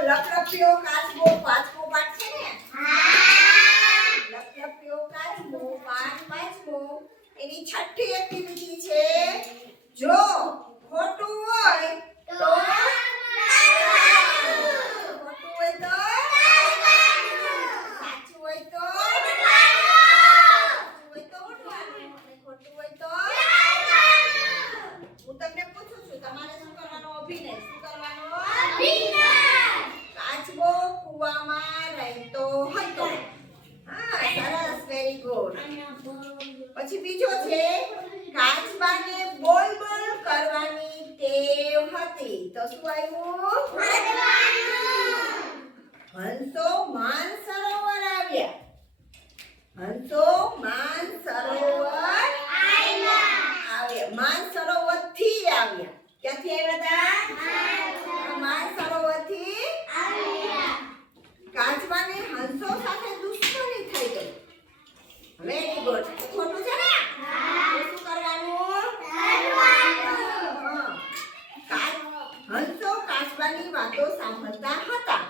લપલપિયો કાચબો પાંચમો પાઠ છે ને? લપલપિયો કાચબો પાંચ પાંચમો. એની છઠ્ઠી એક્ટિવિટી છે જો ખોટું હોય તો ખોટું હોય તો સાચું હોય તો સાચું હોય તો ઉઠવાનું અને ખોટું હોય તો હું તમને પૂછું છું તમારે શું કરવાનો? અભિનય. શું કરવાનો? કાચબો કૂવામાં આવ્યું? હંસો માન આવ્યા. માન સરોવરથી આવ્યા. ક્યાંથી આવ્યા હતા? માન સરોવરથી કાચબાને હંસો સાથે દુશ્મની થઈ ગઈ વેરી ગુડ ખોટું છે ને તો શું કરવાનું હા. કાચ- હંસો કાચબાની વાતો સાંભળતા હતા.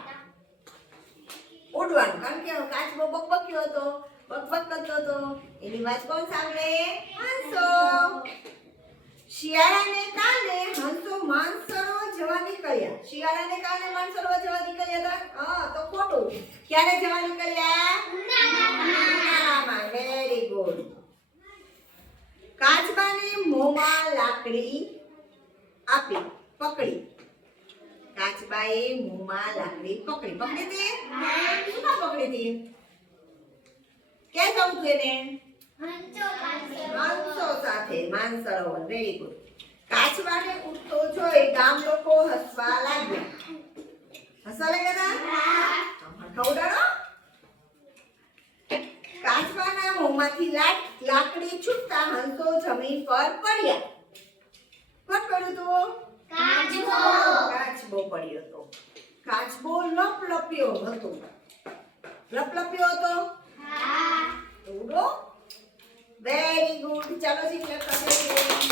ઉડવાનું, કારણ કે કાચબો બકબક્યો હતો, બકબક કરતો હતો. એની વાત કોણ સાંભળે? હંસો. શિયાળાને કારણે હંસો માનસરો જવા નીકળ્યા. શિયાળાને કારણે માનસરો જવા નીકળ્યા હતા? હા, તો ખોટું. ક્યારે જવા નીકળ્યા? વેરી ગુડ કાચબાને મોંમાં લાકડી આપી. પકડી. કાચબાએ મોંમાં લાકડી પકડી. પકડી દે શું ના પકડી દે ક્યાં જવું હતું એને? માનસો સાથે. માનસરોવર. વેરી ગુડ કાચબાને ઉઠતો જોઈ ગામ લોકો હસવા લાગ્યા. હસવા લાગ્યા હતા ખવડાડો કાચબાના મોંમાંથી લાક- લાકડી છૂટતા હંસો જમીન પર પડ્યા. કોણ પડ્યું હતું કાચબો પડ્યો હતો. કાચબો લપલપ્યો હતો. લપલપ્યો હતો? ઉડો. વેરી ગુડ ચાલો શિક્ષક પાસે